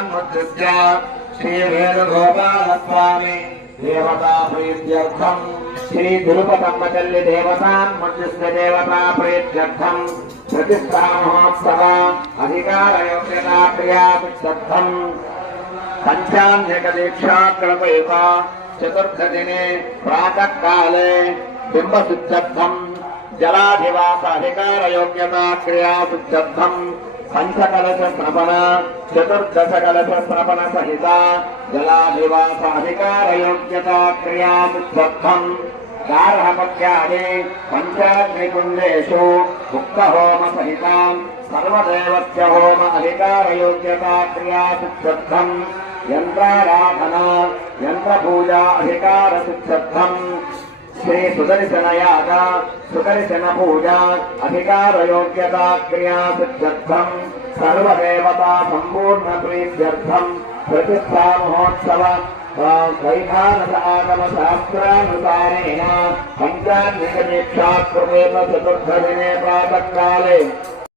देवतान्मुद्दिश्य श्रीवेणुगोपालस्वामी देवता प्रीत्यर्थम् श्री तिरुपतम्म तल्ली देवतान्मुद्दिश्य देवता प्रीत्यर्थम् प्रतिष्ठा महोत्सव अधिकार योग्यता क्रियार्थम् पंचान्यक दीक्षा कल्पयिता चतुर्थदिने प्रातः काले बिंबशुद्धर्थम् जलाधिवास अधिकार योग्यता क्रियार्थम् पंचकलश स्नपन चतुर्दश कलश स्नपन सहिता जलाधिवास अधिकार योग्यता क्रियार्थम् गार्हपत्यादि पंचाग्निकुंडेषु मुक्तहोम सहिता सर्वदेवस्य होम अधिकार योग्यता क्रियार्थम् यंत्राराधना यंत्रपूजा अधिकार सिद्धर्थम् श्री सुदर्शन याग सुदर्शन पूजा अधिकार योग्यता क्रिया सिद्धर्थम् सर्वदेवता संपूर्ण प्रीत्यर्थम् प्रतिष्ठा महोत्सव वैखानस आगम शास्त्रानुसारेण पंचान्यक दीक्षा कृतेन चतुर्थदिने प्रातः काले